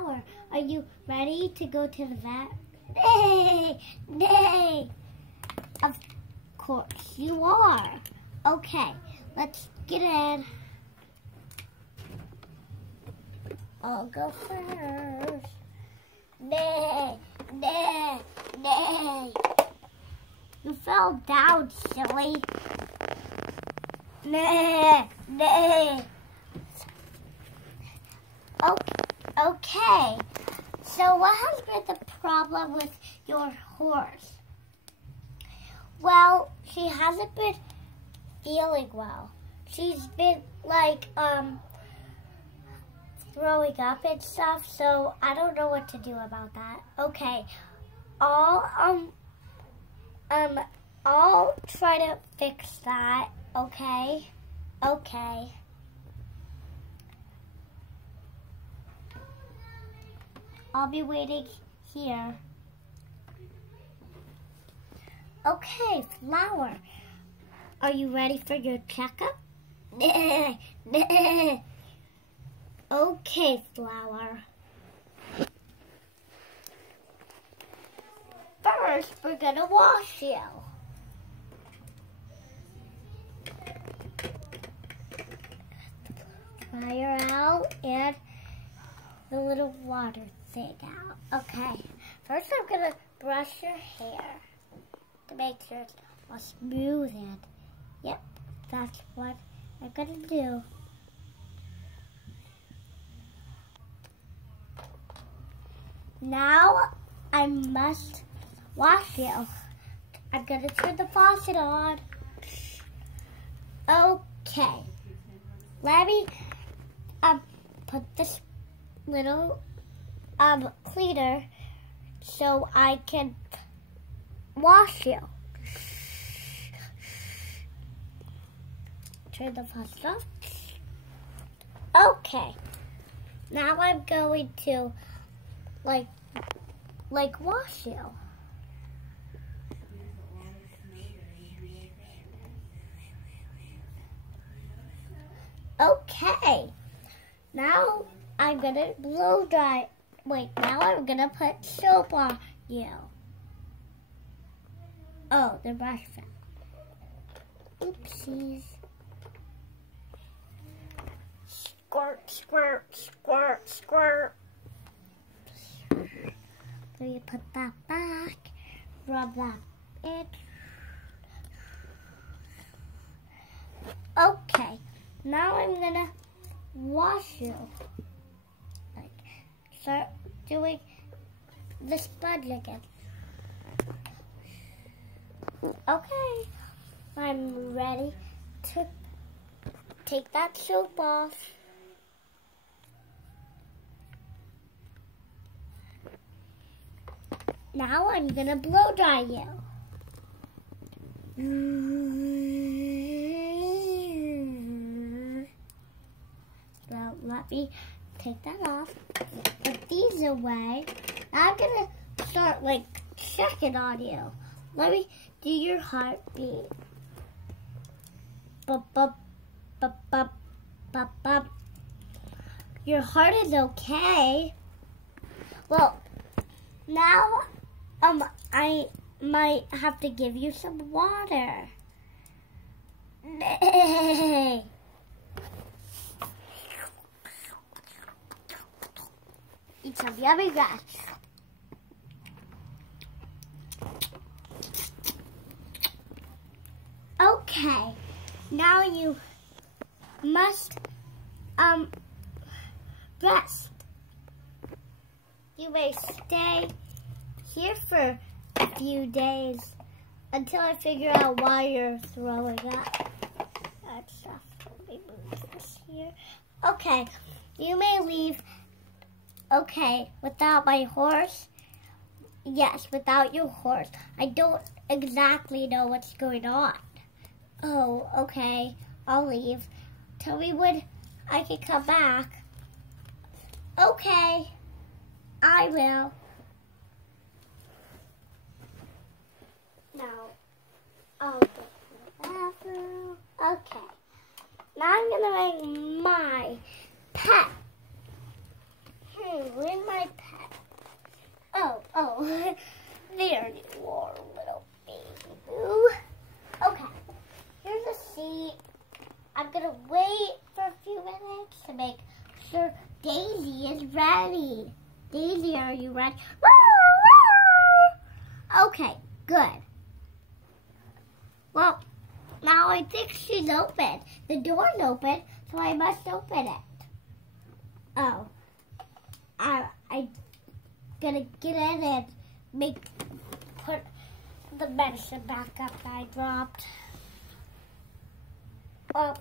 Flower, are you ready to go to the vet? Nay, nay. Of course you are. Okay, let's get in. I'll go first. Nay, nay, nay. You fell down, silly. Nay, nay. Okay. So what has been the problem with your horse? Well, she hasn't been feeling well. She's been like throwing up and stuff, so I don't know what to do about that. Okay. I'll try to fix that, okay? Okay. I'll be waiting here. Okay, Flower. Are you ready for your checkup? Okay, Flower. First, we're gonna wash you. Dry her out and the little water thing out. Okay, first I'm gonna brush your hair to make sure it's all smooth and yep, that's what I'm gonna do. Now I must wash you. I'm gonna turn the faucet on. Okay, let me put this little cleaner so I can wash you. Turn the faucet off. Okay, now I'm going to like wash you. Okay, now I'm gonna blow dry. Wait, now I'm gonna put soap on you. Oh, the brush fell. Oopsies. Squirt, squirt, squirt, squirt. So you put that back, rub that in. Okay, now I'm gonna wash you. Like, start doing the sponge again. Okay, I'm ready to take that soap off. Now I'm gonna blow dry you. So let me take that off. Put these away. Now I'm gonna start like checking on you. Let me do your heartbeat. Bup, bup, bup, bup, bup, bup. Your heart is okay. Well, now I might have to give you some water. Eat some yummy grass. Okay, now you must rest. You may stay here for a few days until I figure out why you're throwing up. That stuff. Let me move this here. Okay, you may leave. Okay, without my horse? Yes, without your horse. I don't exactly know what's going on. Oh, okay. I'll leave. Tell me when I can come back. Okay, I will. Now, I'll go to the bathroom. Okay. Now I'm going to make my pet. Where's my pet? Oh, there you are, little baby boo. Okay, here's a seat. I'm gonna wait for a few minutes to make sure Daisy is ready. Daisy, are you ready? Okay, good. Well, now I think she's open. The door's open, so I must open it. Oh, I'm gonna get in and put the medicine back up that I dropped. Well,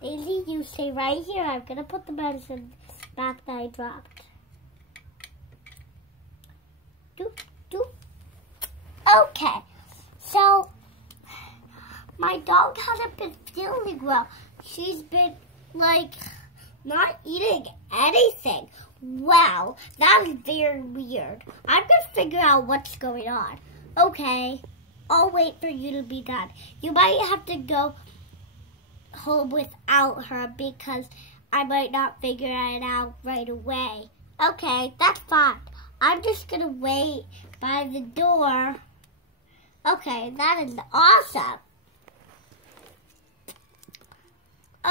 Daisy, you stay right here. I'm gonna put the medicine back that I dropped. Doop, doop. Okay, so my dog hasn't been feeling well. She's been like not eating anything. Wow, that is very weird. I'm gonna figure out what's going on. Okay, I'll wait for you to be done. You might have to go home without her because I might not figure it out right away. Okay, that's fine. I'm just gonna wait by the door. Okay, that is awesome.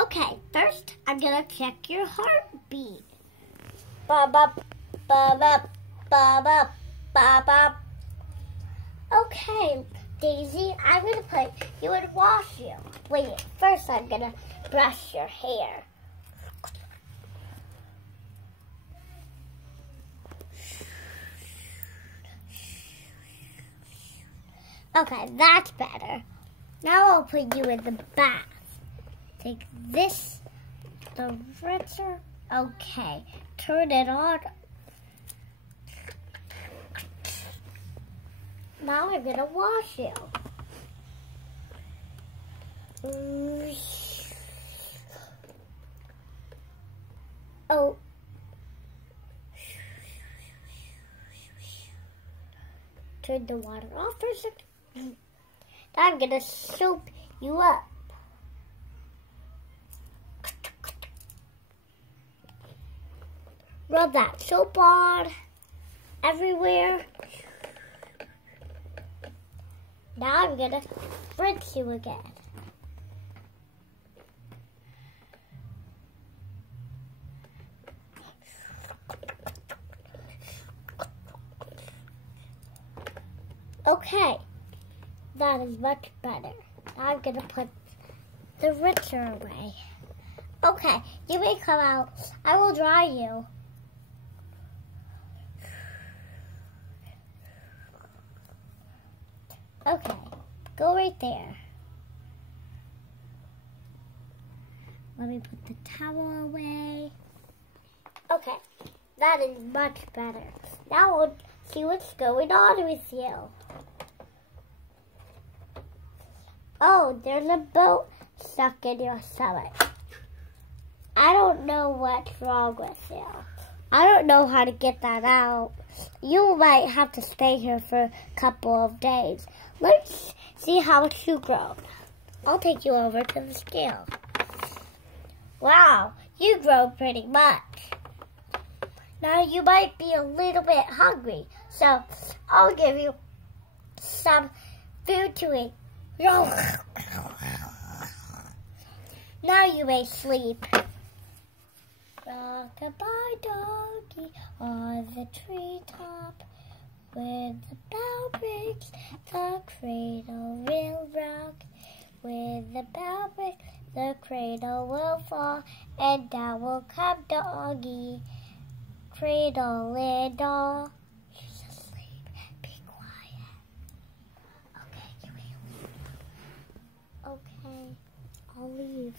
Okay, first I'm gonna check your heartbeat. Ba ba ba ba ba ba ba ba. Okay, Daisy, I'm gonna put you in wash you. Wait, first I'm gonna brush your hair. Okay, that's better. Now I'll put you in the bath. Take this, the rinser. Okay, turn it on. Now I'm gonna wash you. Oh. Turn the water off for a second. Now I'm gonna soap you up. Rub that soap on everywhere. Now I'm gonna rinse you again. Okay, that is much better. Now I'm gonna put the rinser away. Okay, you may come out. I will dry you. Okay, go right there. Let me put the towel away. Okay, that is much better. Now we'll see what's going on with you. Oh, there's a boat stuck in your stomach. I don't know what's wrong with you. I don't know how to get that out. You might have to stay here for a couple of days. Let's see how much you grown. I'll take you over to the scale. Wow, you grow pretty much. Now you might be a little bit hungry, so I'll give you some food to eat. Now you may sleep. Rock-a-bye doggy on the treetop. When the bough breaks, the cradle will rock. When the bough breaks, the cradle will fall, and down will come doggy, cradle and all. She's asleep. Be quiet. Okay, you may leave. Okay, I'll leave.